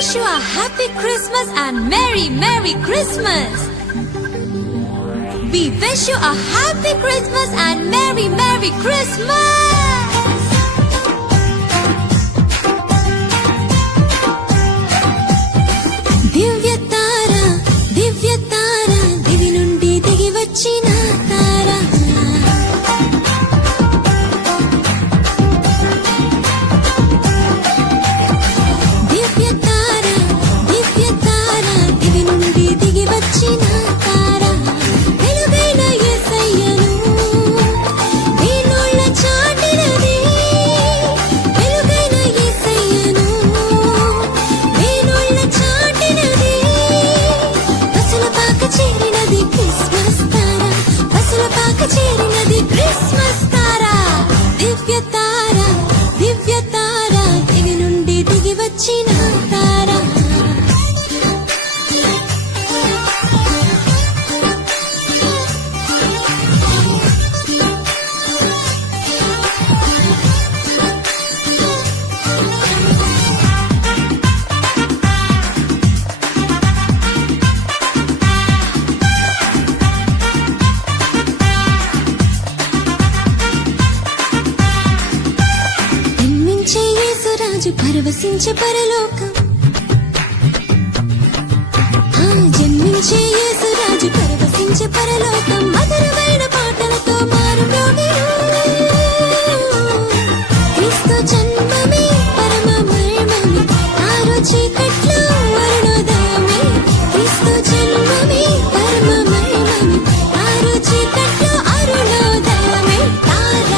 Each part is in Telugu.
wish you a happy Christmas and Merry Christmas. We wish you a happy Christmas and Merry Christmas. దివ్య తార దివి నుండి దిగి వచ్చిన తార. దివ్య తార దివి నుండి దిగి వచ్చిన తార. వెలుగైన యేసయ్యను వేణోళ్ళ చాటినది. వెలుగైన యేసయ్యను వేణోళ్ళ చాటినది. పసుల పాక చేరినది క్రిస్మస్ తార. పసుల పాక చేరినది క్రిస్మస్ తార. దివ్య తార దివి నుండి దిగి వచ్చిన తార. జన్మించే యేసురాజు పరవశించే పరలోకం. జన్మించే యేసురాజు పరవశించే పరలోకం. మధురమైన పాటలతో మారు క్రీస్తు జన్మమే పరమ మర్మమే. ఆరో చీకట్లో అరుణోదయమే. క్రీస్తు జన్మమే పరమ మర్మమే. ఆరో చీకట్లో అరుణోదయమే. తార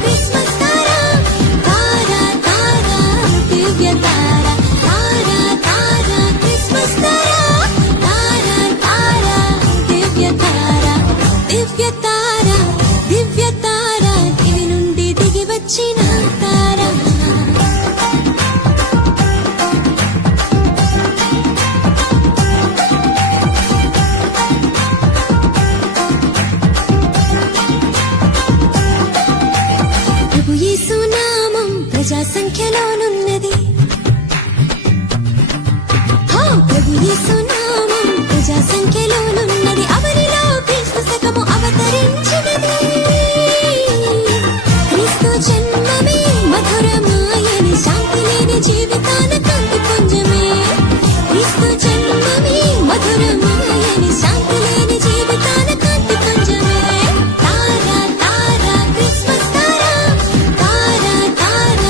క్రిస్మస్ తార. తార దివ్య తార. తార క్రిస్మస్ తార. తార దివ్య తార. దివ్య తార దివి నుండి దిగి వచ్చిన తార. ప్రభు యేసు నామం ప్రజా సంఖ్యలోనున్నది. ప్రభు యేసు నామం ప్రజా సంఖ్యలోనున్నది. అవనిలో క్రీస్తు శకము అవతరించినది. క్రీస్తు జన్మమే మధురమాయని. శాంతి లేని జీవితాన కాంతి పుంజమే. క్రీస్తు జన్మమే మధురమాయని. శాంతి లేని జీవితాన కాంతి పుంజమే. తార క్రిస్మస్ తార. తార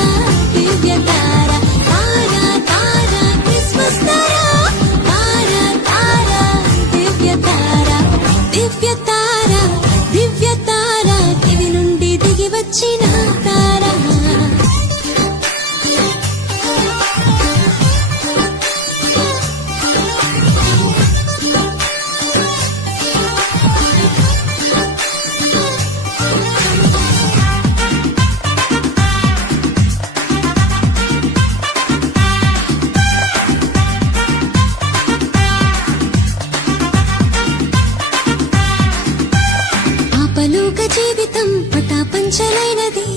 దివ్య తార. తార క్రిస్మస్ తార. తార దివ్య తార. దివ్య తార దివి నుండి దిగి వచ్చిన తార. పాపలోక జీవితం పటాపంచలైనది.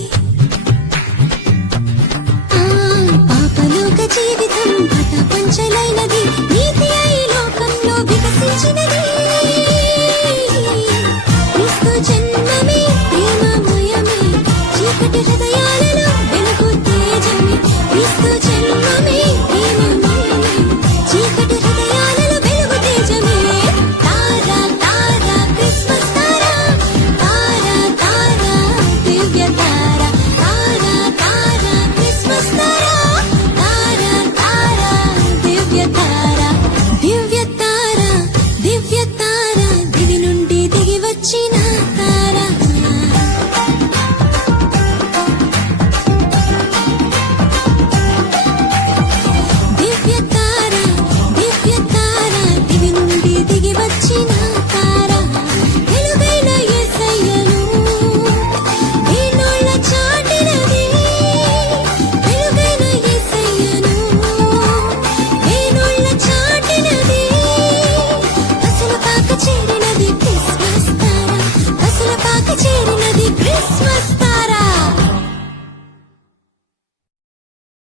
పాపలోక జీవితం పటాపంచలైనది. నీతి అయి లోకంలో వికసించినది. క్రీస్తు జన్మమే ప్రేమమయమే. చీకటి హృదయాలలో వెలుగు తేజమే. క్రీస్తు